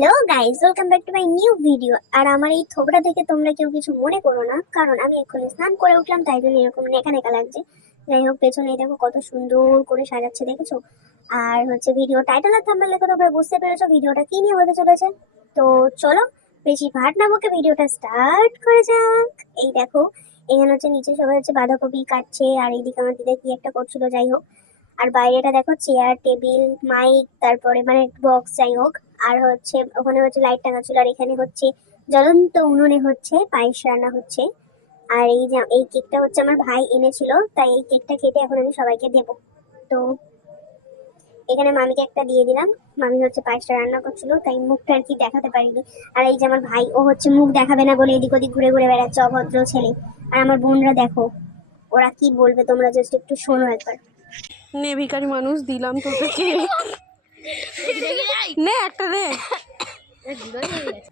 Hello guys, welcome back to my new video. আর আমার এই থোবড়া দেখে তোমরা কেউ কিছু মনে করো না, কারণ আমি এক্ষুনি স্নান করে উঠলাম, তাই জন্য এরকম নেকা নেকা লাগছে। যাই হোক, পেছনে দেখো কত সুন্দর করে সাজাচ্ছে, দেখেছো? আর হচ্ছে ভিডিও টাইটেল আর থাম্বনেল দেখে তোমরা বুঝতে পেরেছো ভিডিওটা কি নিয়ে হতে চলেছে। তো চলো বেশি ভাট না বকে ভিডিওটা স্টার্ট করে যাক। এই দেখো, এখানে হচ্ছে নিচে সবাই হচ্ছে বাঁধাকপি কাটছে, আর এইদিকে আমার দিদা কি একটা করছিল। যাই হোক, আর বাইরেটা দেখো চেয়ার টেবিল মাইক, তারপরে মানে বক্স, যাই হোক। আর হচ্ছে ওখানে হচ্ছে লাইট টাঙা ছিল, আর এখানে হচ্ছে জ্বলন্ত উনুনে হচ্ছে পায়েস রান্না হচ্ছে। আর এই যে এই কেকটা হচ্ছে আমার ভাই এনেছিল, তাই এই কেকটা কেটে এখন আমি সবাইকে দেবো। তো এখানে মামিকে একটা দিয়ে দিলাম। মামি হচ্ছে পায়েসটা রান্না করছিল, তাই মুখটা আর কি দেখাতে পারিনি। আর এই যে আমার ভাই, ও হচ্ছে মুখ দেখাবে না বলে এদিক ওদিক ঘুরে ঘুরে বেড়াচ্ছে, অভদ্র ছেলে। আর আমার বোনরা দেখো, ওরা কি বলবে তোমরা জাস্ট একটু শোনো একবার। নে ভিখারি মানুষ, দিলাম তোকে নে একটা দে।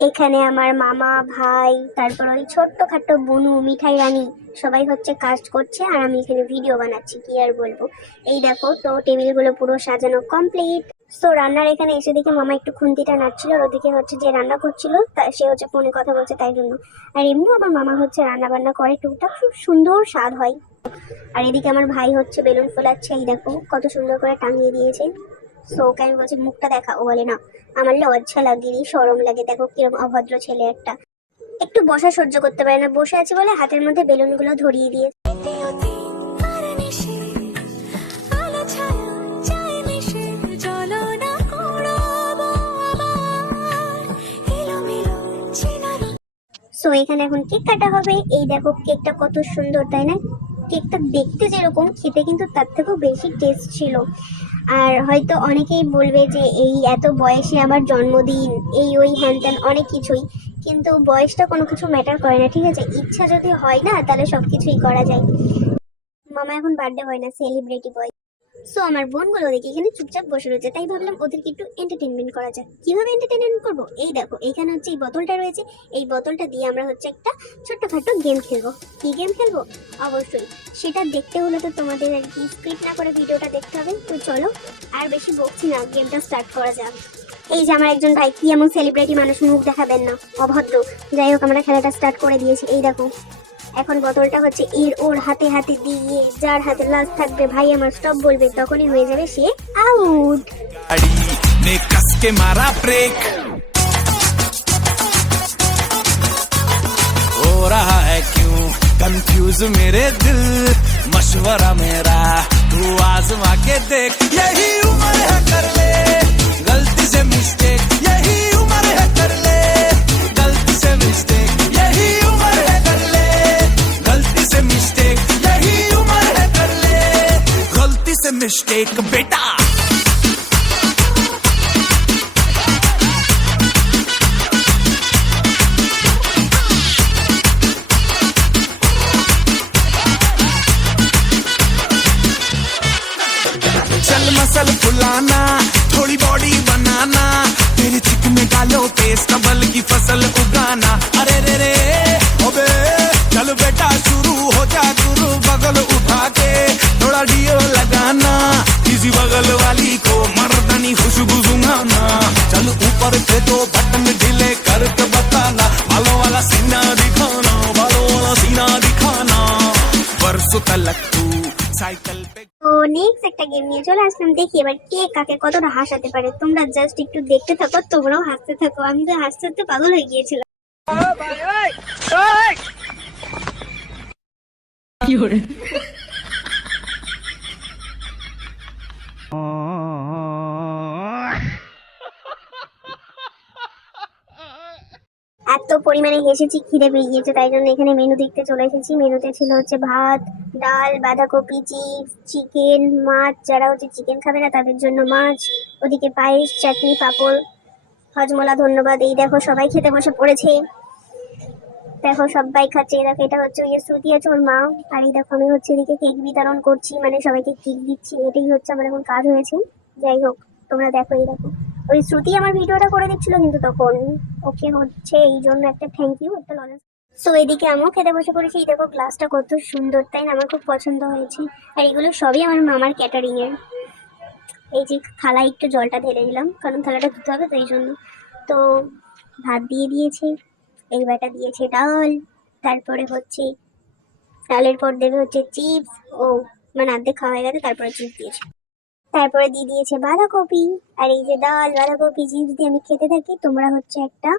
এখানে আমার মামা ভাই, তারপর ওই ছোট্ট খাট্ট বনু মিঠাই রানী সবাই হচ্ছে কাজ করছে, আর আমি এখানে ভিডিও বানাচ্ছি, কি আর বলবো। এই দেখো, তো টেবিলগুলো পুরো সাজানো কমপ্লিট। তো রান্নার এখানে এসে দেখে মামা একটু খুন্তিটা নাড়ছিল, আর ওদিকে হচ্ছে যে রান্না করছিল সে হচ্ছে ফোনে কথা বলছে, তাই জন্য। আর এমনিও আমার মামা হচ্ছে রান্না বান্না করে টুকটাক, খুব সুন্দর স্বাদ হয়। আর এদিকে আমার ভাই হচ্ছে বেলুন ফোলাচ্ছে, এই দেখো কত সুন্দর করে টাঙিয়ে দিয়েছে। সো ওকে আমি বলছি মুখটা দেখা, ও বলে না, আমার লজ্জা লাগে, শরম লাগে, দেখো কিরকম অভদ্র ছেলে একটা। একটু বসা সহ্য করতে পারে না, বসে আছে বলে হাতের মধ্যে বেলুনগুলো ধরিয়ে দিয়ে। সো এখানে এখন কেক কাটা হবে। এই দেখো কেকটা কত সুন্দর, তাই না? কেকটা দেখতে যেরকম, খেতে কিন্তু তার থেকেও বেশি টেস্ট ছিল। আর হয়তো অনেকেই বলবে যে এই এত বয়সে আমার জন্মদিন, এই ওই হ্যান ত্যান অনেক কিছুই, কিন্তু বয়সটা কোনো কিছু ম্যাটার করে না, ঠিক আছে? ইচ্ছা যদি হয় না, তাহলে সবকিছুই করা যায়। মামা এখন বার্থডে হয় না, সেলিব্রিটি বয়। সো আমার বোনগুলো দেখি এখানে চুপচাপ বসে রয়েছে, তাই ভাবলাম ওদেরকে একটু এন্টারটেনমেন্ট করা যায়। কিভাবে এন্টারটেনমেন্ট করবো? এই দেখো, এখানে হচ্ছে এই বোতলটা রয়েছে, এই বোতলটা দিয়ে আমরা হচ্ছে একটা ছোট্টখাটো গেম খেলবো। কি গেম খেলবো? অবশ্যই সেটা দেখতে হলে তো তোমাদের আর কি স্ক্রিপ্ট না করে ভিডিওটা দেখতে হবে। তো চলো আর বেশি বকছি না, গেমটা স্টার্ট করা যাক। এই যে আমার একজন ভাই, কি এমন সেলিব্রিটি মানুষ, মুখ দেখাবেন না, অভদ্র। যাই হোক, আমরা খেলাটা স্টার্ট করে দিয়েছি। এই দেখো, এখন বোতলটা হচ্ছে এর ওর হাতে হাতে দিয়ে, যার হাতে লাস্ট থাকবে ভাই আমার স্টপ বলবে, তখনই হয়ে যাবে সে আউট। ने कस के मारा ब्रेक हो रहा है क्यों कंफ्यूज मेरे दिल मशवरा मेरा तू आजमा के देख यही उम्र है कर ले गलती से मिस्टेक यही उम्र है कर ले गलती से मिस्टेक यही उम्र है कर ले गलती से मिस्टेक यही उम्र है कर ले गलती से मिस्टेक बेटा चल मसल फुलाना थोड़ी बॉडी बनाना तेरे चिकने गालों पे सबल की फसल उगाना अरे रे रे अबे चल बेटा शुरू हो जा गुरु बगल उठा के थोड़ा डियो लगाना किसी बगल वाली को मर्दानी खुशबू सुंघाना चल ऊपर से तो बटन ढीले करके बताना बालों वाला सीना दिखाना बालों वाला सीना दिखाना परसों तलक तू साइकिल पे। তো নেক্সট একটা গেম নিয়ে চলে আসলাম, দেখি এবার কে কাকে কতটা হাসাতে পারে। তোমরা জাস্ট একটু দেখতে থাকো, তোমরাও হাসতে থাকো। আমি তো হাসতে হাসতে পাগল হয়ে গিয়েছিলাম। এত পরিমাণে হেসেছি, খিদে পেয়ে গিয়েছে, তাই জন্য এখানে মেনু দেখতে চলে এসেছি। মেনুতে ছিল হচ্ছে ভাত, ডাল, বাঁধাকপি, চিপস, চিকেন, মাছ, যারা হচ্ছে চিকেন খাবে না তাদের জন্য মাছ, ওদিকে পায়েস, চাটনি, পাঁপড়, হজমোলা, ধন্যবাদ। এই দেখো সবাই খেতে বসে পড়েছে, দেখো সবাই খাচ্ছে। দেখো এটা হচ্ছে ওই শ্রুতি আছে ওর মা, আর এই দেখো আমি হচ্ছে এদিকে কেক বিতরণ করছি, মানে সবাইকে কেক দিচ্ছি, এটাই হচ্ছে আমার এখন কাজ হয়েছে। যাই হোক, তোমরা দেখো, এই দেখো ওই শ্রুতি আমার ভিডিওটা করে দিচ্ছিল, কিন্তু তখন ওকে হচ্ছে এই জন্য একটা থ্যাংক ইউ, একটা লজেন্স। সো এদিকে আমিও খেতে বসে পড়েছি। এই দেখো গ্লাসটা কত সুন্দর, তাই না? আমার খুব পছন্দ হয়েছে। আর এগুলো সবই আমার মামার ক্যাটারিং এর। এই যে থালায় একটু জলটা ঢেলে দিলাম, কারণ থালাটা ধুতে হবে, তো এই জন্য। তো ভাত দিয়ে দিয়েছে, এইবারটা দিয়েছে ডাল, তারপরে হচ্ছে ডালের পর দেবে হচ্ছে চিপস, ও মানে অর্ধেক খাওয়া হয়ে গেছে, তারপরে চিপস দিয়েছে, তারপরে দিয়ে দিয়েছে বাঁধাকপি। আর এই যে ডাল বাঁধাকপি চিপস দিয়ে আমি খেতে থাকি, তোমরা হচ্ছে একটা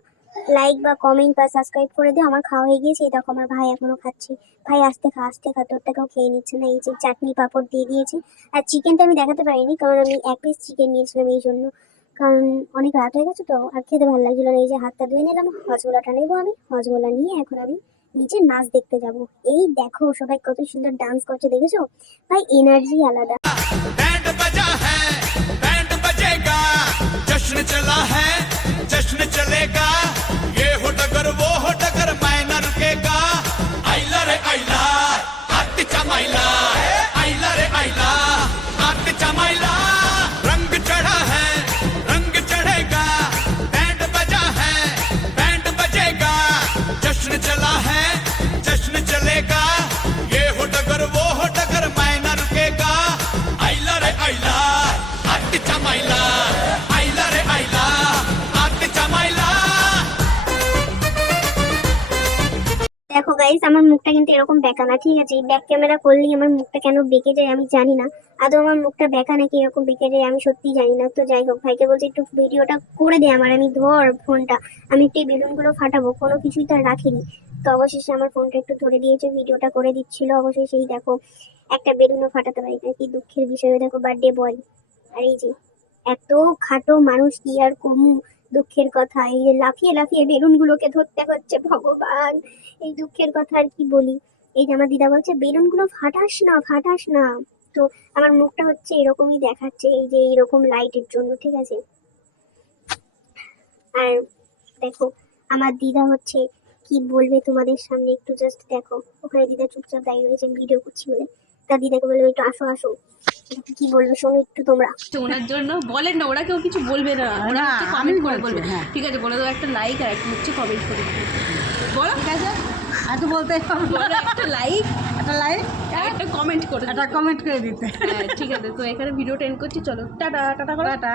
লাইক বা কমেন্ট বা সাবস্ক্রাইব করে দিও। আমার খাওয়া হয়ে গিয়েছে, এই দেখো আমার ভাই এখনো খাচ্ছে। ভাই আস্তে খা, তোরটাকেও খেয়ে নিচ্ছে না। এই যে চাটনি পাঁপড় দিয়ে দিয়েছে। আর চিকেনটা আমি দেখাতে পারিনি, কারণ আমি এক পিস চিকেন নিয়েছিলাম এই জন্য, কারণ অনেক রাত হয়ে গেছে তো আর খেতে ভালো লাগছিল না। এই যে হাতটা ধুয়ে নিলাম, হজমোলাটা নেবো আমি, হজমোলা নিয়ে এখন আমি নিচে নাচ দেখতে যাব। এই দেখো সবাই কত সুন্দর ডান্স করছে, দেখেছো ভাই, এনার্জি আলাদা। बैंड बजा है बैंड बजेगा जश्न चला है जश्न चलेगा ये हो डगर वो हो डगर मैं न रुकेगा आइला रे आइला हाथ चमाइला आइला रे आइला हाथ चमाइला रंग चढ़ा है रंग चढ़ेगा बैंड बजा है बैंड बजेगा जश्न चला है जश्न चलेगा ये हो डगर वो हो डगर मैं न रुकेगा आइला रे आइला हाथ चमाइला आइला रे आइला हाथ चमाइला দেখো গাইস, আমার মুখটা কিন্তু এরকম বেঁকা না, ঠিক আছে? ব্যাক ক্যামেরা করলেই আমার মুখটা কেন বেঁকে যায় আমি জানি না। আদৌ আমার মুখটা বেঁকা নাকি এরকম বেঁকে যায় আমি সত্যি জানি না। তো যাই হোক, ভাইকে বলছি একটু ভিডিওটা করে দে আমার, আমি ধর ফোনটা, আমি একটু বেলুনগুলো ফাটাবো, কোনো কিছুই তো আর রাখিনি। তো অবশেষে আমার ফোনটা একটু ধরে দিয়েছে, ভিডিওটা করে দিচ্ছিল। অবশেষেই দেখো একটা বেলুনও ফাটাতে পারি না, কি দুঃখের বিষয়। দেখো বার্থডে বয়, আর এই যে এত খাটো মানুষ, কি আর কমু, দুঃখের কথা। এই যে লাফিয়ে লাফিয়ে বেলুনগুলোকে ধরতে হচ্ছে, ভগবান এই দুঃখের কথা আর কি বলি। এই যে আমার দিদা বলছে বেলুনগুলো ফাটাস না ফাটাস না, তো আমার মুখটা হচ্ছে এরকমই দেখাচ্ছে, এই যে এইরকম লাইটের জন্য, ঠিক আছে? আর দেখো আমার দিদা হচ্ছে কি বলবে তোমাদের সামনে, একটু জাস্ট দেখো। ওখানে দিদা চুপচাপ দাঁড়িয়ে রয়েছে ভিডিও করছি বলে। তা দিদাকে বলবে একটু আসো আসো, কি বলবে শোনো একটু তোমরা। তো ওনার জন্য বলেন না, ওরা কেউ কিছু বলবে না, ওরা কমেন্ট করে বলবে। ঠিক আছে, বলে দাও একটা লাইক আর একটা হচ্ছে কমেন্ট করে দিও। বলো ঠিক আছে, আর তো বলতে বলো একটা লাইক একটা লাইক আর একটা কমেন্ট করে দিও। একটা কমেন্ট করে দিতে। হ্যাঁ ঠিক আছে, তো এখানে ভিডিওটা এন্ড করছি, চলো টাটা টাটা করো। টাটা।